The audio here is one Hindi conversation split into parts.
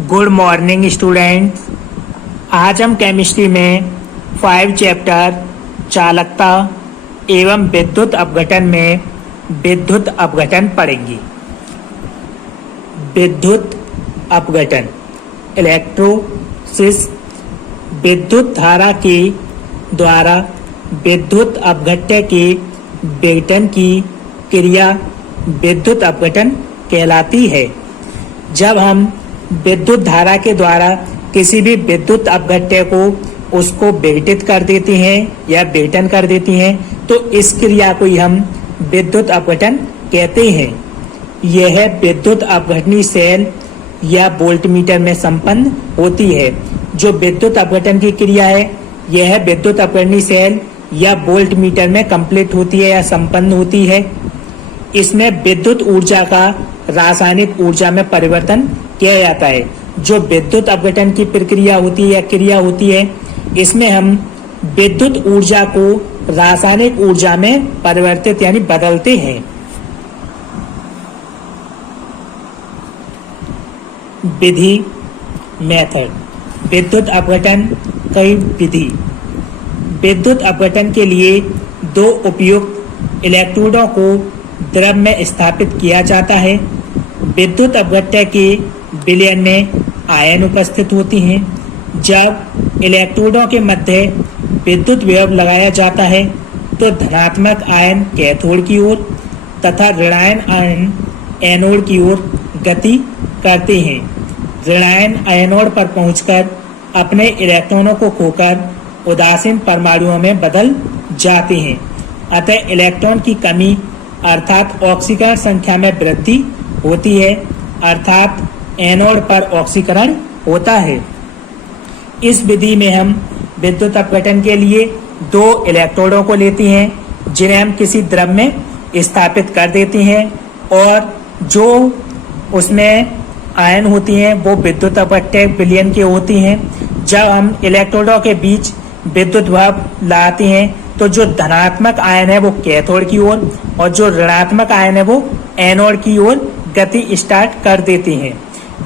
Good morning students. आज हम केमिस्ट्री में 5 चैप्टर चालकता एवं विद्युत अपघटन में विद्युत अपघटन पढ़ेंगे। विद्युत अपघटन इलेक्ट्रोसिस विद्युत धारा के द्वारा विद्युत अपघट्य के विघटन की क्रिया विद्युत अपघटन कहलाती है। जब हम विद्युत धारा के द्वारा किसी भी विद्युत अपघट्य को उसको विघटित कर देते हैं या विघटन कर देते हैं तो इस क्रिया को ही हम विद्युत अपघटन कहते हैं। यह विद्युत अपघटनी सेल या वोल्टमीटर में संपन्न होती है। जो विद्युत अपघटन की क्रिया है यह विद्युत अपघटनी सेल या वोल्टमीटर में कंप्लीट होती है या संपन्न होती है। इसमें विद्युत ऊर्जा का रासायनिक ऊर्जा में परिवर्तन किया जाता है। जो विद्युत अपघटन की प्रक्रिया होती है या क्रिया होती है इसमें हम विद्युत ऊर्जा को रासायनिक ऊर्जा में परिवर्तित यानी बदलते हैं। विधि मेथड विद्युत अपघटन कई विधि। विद्युत अपघटन के लिए दो उपयुक्त इलेक्ट्रोडों को द्रव में स्थापित किया जाता है। विद्युत अपघट्य के विलयन में आयन उपस्थित होती हैं। जब इलेक्ट्रोडों के मध्य विद्युत विभव लगाया जाता है तो धनात्मक आयन कैथोड की ओर तथा ऋणायन आयन एनोड की ओर गति करते हैं। ऋणायन एनोड पर पहुंचकर अपने इलेक्ट्रॉनों को खोकर उदासीन परमाणुओं में बदल जाते हैं। अतः इलेक्ट्रॉन की कमी अर्थात ऑक्सीकरण संख्या में वृद्धि होती है, अर्थात एनोड पर ऑक्सीकरण होता है। इस विधि में हम विद्युत अपघटन के लिए दो इलेक्ट्रोडों को लेते हैं जिन्हें हम किसी द्रव में स्थापित कर देते हैं और जो उसमें आयन होती हैं वो विद्युत अपघट्य विलयन के होती हैं। जब हम इलेक्ट्रोडों के बीच विद्युत विभव लाते हैं तो जो धनात्मक आयन है वो कैथोड की ओर और जो ऋणात्मक आयन है वो एनोड की ओर गति स्टार्ट कर देती हैं।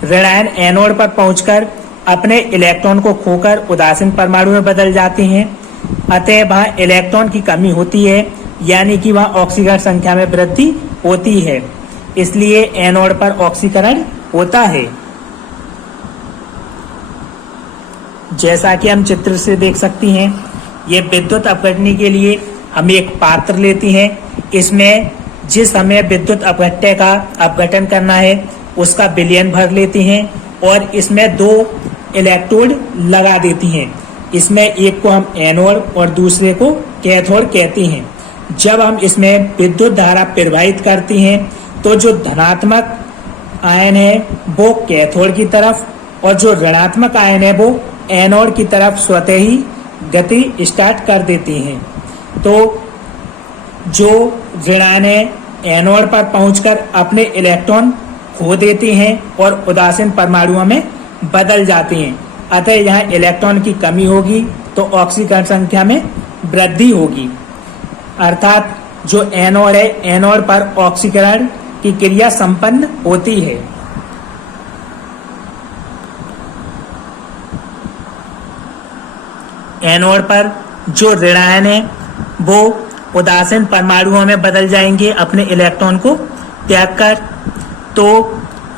ऋणायन एनोड पर पहुंचकर अपने इलेक्ट्रॉन को खोकर उदासीन परमाणु में बदल जाते हैं। अतः वहाँ इलेक्ट्रॉन की कमी होती है यानी कि वहाँ ऑक्सीकरण संख्या में वृद्धि होती है, इसलिए एनोड पर ऑक्सीकरण होता है। जैसा कि हम चित्र से देख सकती हैं, ये विद्युत अपघटनी के लिए हम एक पात्र लेते हैं। इसमें जिस हमें विद्युत अपघट्य का अपघटन करना है उसका विलयन भर लेते हैं और इसमें दो इलेक्ट्रोड लगा देती हैं। इसमें एक को हम एनोड और दूसरे को कैथोड कहते हैं। जब हम इसमें विद्युत धारा प्रवाहित करते हैं तो जो धनात्मक आयन है वो कैथोड की तरफ और जो ऋणात्मक आयन है वो एनोड की तरफ स्वतः ही गति स्टार्ट कर देती हैं। तो जो ऋणायन एनोड पर पहुंचकर अपने इलेक्ट्रॉन खो देते हैं और उदासीन परमाणुओं में बदल जाते हैं। अतः यहाँ इलेक्ट्रॉन की कमी होगी तो ऑक्सीकरण संख्या में वृद्धि होगी, अर्थात जो एनोड है एनोड पर ऑक्सीकरण की क्रिया संपन्न होती है। एनोड पर जो ऋणायन है वो उदासीन परमाणुओं में बदल जाएंगे अपने इलेक्ट्रॉन को त्याग कर। तो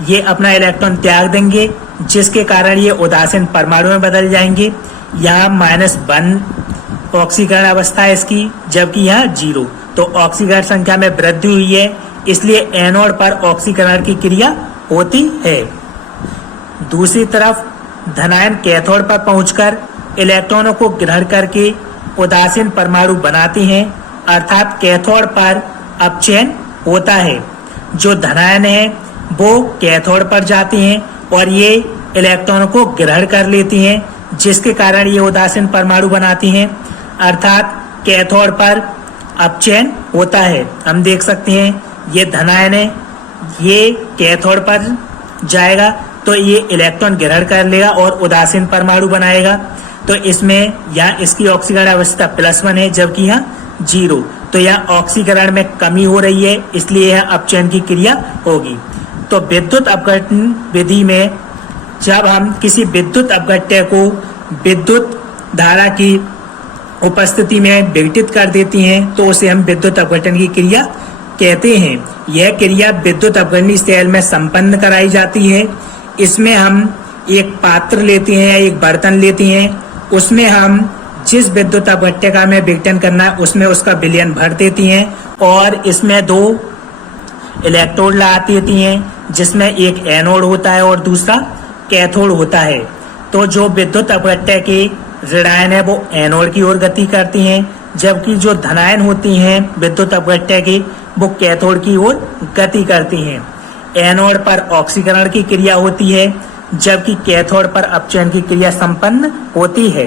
ये अपना इलेक्ट्रॉन त्याग देंगे जिसके कारण ये उदासीन परमाणु में बदल जाएंगे। यहाँ -1 ऑक्सीकरण अवस्था है इसकी, जबकि यहाँ 0। तो ऑक्सीकरण संख्या में वृद्धि हुई है, इसलिए एनोड पर ऑक्सीकरण की क्रिया होती है। दूसरी तरफ धनायन कैथोड पर पहुंचकर इलेक्ट्रॉनों को ग्रहण करके उदासीन परमाणु बनाते हैं, अर्थात कैथोड पर अपचयन होता है। जो धनायन है वो कैथोड पर जाते हैं और ये इलेक्ट्रॉनों को ग्रहण कर लेती हैं जिसके कारण ये उदासीन परमाणु बनाती हैं, अर्थात कैथोड पर अपचयन होता है। हम देख सकते हैं ये धनायन है, ये कैथोड पर जाएगा तो ये इलेक्ट्रॉन ग्रहण कर लेगा और उदासीन परमाणु बनाएगा। तो इसमें यहाँ इसकी ऑक्सीकरण अवस्था +1 है जबकि यहाँ 0। तो यहाँ ऑक्सीकरण में कमी हो रही है, इसलिए यहाँ अपचयन की क्रिया होगी। तो विद्युत अपघटन विधि में जब हम किसी विद्युत अपघट्य को विद्युत धारा की उपस्थिति में विघटित कर देती हैं तो उसे हम विद्युत अपघटन की क्रिया कहते हैं। यह क्रिया विद्युत अपघटनी सेल में संपन्न कराई जाती है। इसमें हम एक पात्र लेते हैं, एक बर्तन लेते हैं, उसमें हम जिस विद्युत अपघट्य का हमें विघटन करना है उसमें उसका विलयन भर देती हैं और इसमें 2 इलेक्ट्रोड लगा देती हैं, जिसमें एक एनोड होता है और दूसरा कैथोड होता है। तो जो विद्युत अपघट्य के ऋणायन है वो एनोड की ओर गति करती हैं, जबकि जो धनायन होती हैं विद्युत अपघट्य की वो कैथोड की ओर गति करती हैं। एनोड पर ऑक्सीकरण की क्रिया होती है, जबकि कैथोड पर अपचयन की क्रिया संपन्न होती है।